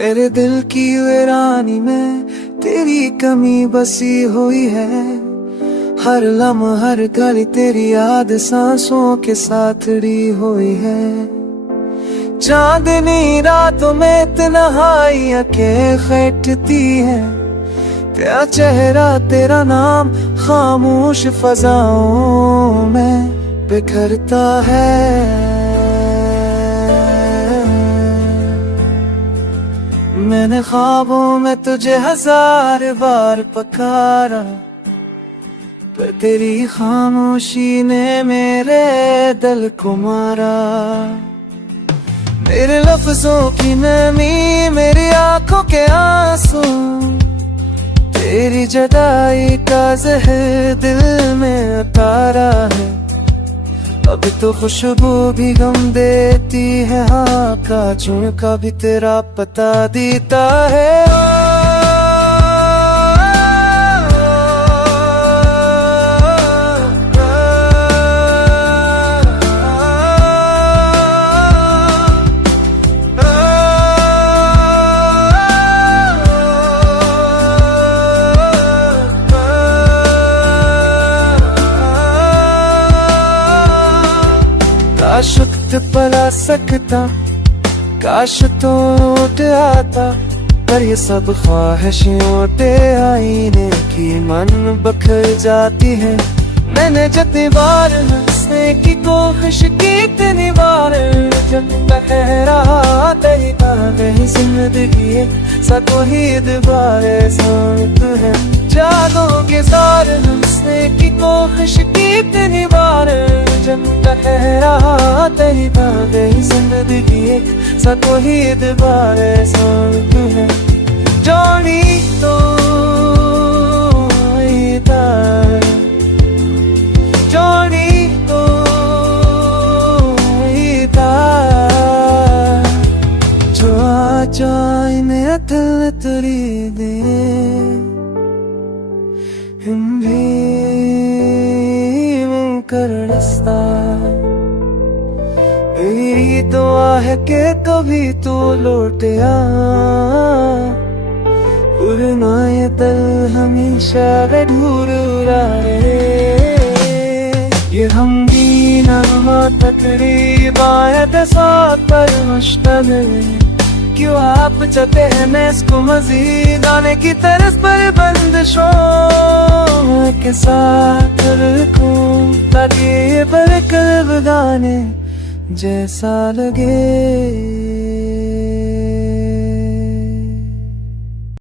मेरे दिल की वीरानी में तेरी कमी बसी हुई है। हर लम्हा हर घड़ी तेरी याद सांसों के साथ री हुई है। चांदनी रातों में तन्हाइयां के खटती है। तेरा चेहरा तेरा नाम खामोश फजाओं में बिखरता है। मैंने ख्वाबों में तुझे हजार बार पुकारा, पर तेरी खामोशी ने मेरे दिल को मारा। मेरे लफ्जों की नमी, मेरी आंखों के आंसू, तेरी जुदाई का जहर दिल में उतारा है। अब तो खुशबू भी गम देती है, हाँ का झुमका भी तेरा पता देता है। काश वक्त पला सकता, काश तो उठ आता, पर ये सब ख्वाहिशें उठे आईने की मन बखर जाती है। मैंने जितनी बार हंसने की कोशिश की, इतनी बार जब पहरा तेरी बातें जिंदगी है सको ही दोबारा सांत है। जादों के सार हंसने की कोशिश की, इतनी बार जब पहरा तेरी बातें जिंदगी है सको ही दोबारा सांत है। जोड़ी तो जोड़ी तो जो आ जाए मेरा दिल तरी दे, हिंदी मुकर रस्ता। मेरी दुआ है कि कभी तू लौट आ, उड़ना ये दिल हमेशा ढूर उड़ाए। ये हम दीना तकरीबायत साथ पर मुश्तमिल, क्यों आप चाहते हैं मैं इसको मजीद आने की तरस पर बंदिशों के साथ रखूं, ताकि ये बरकत गाने जैसा लगे।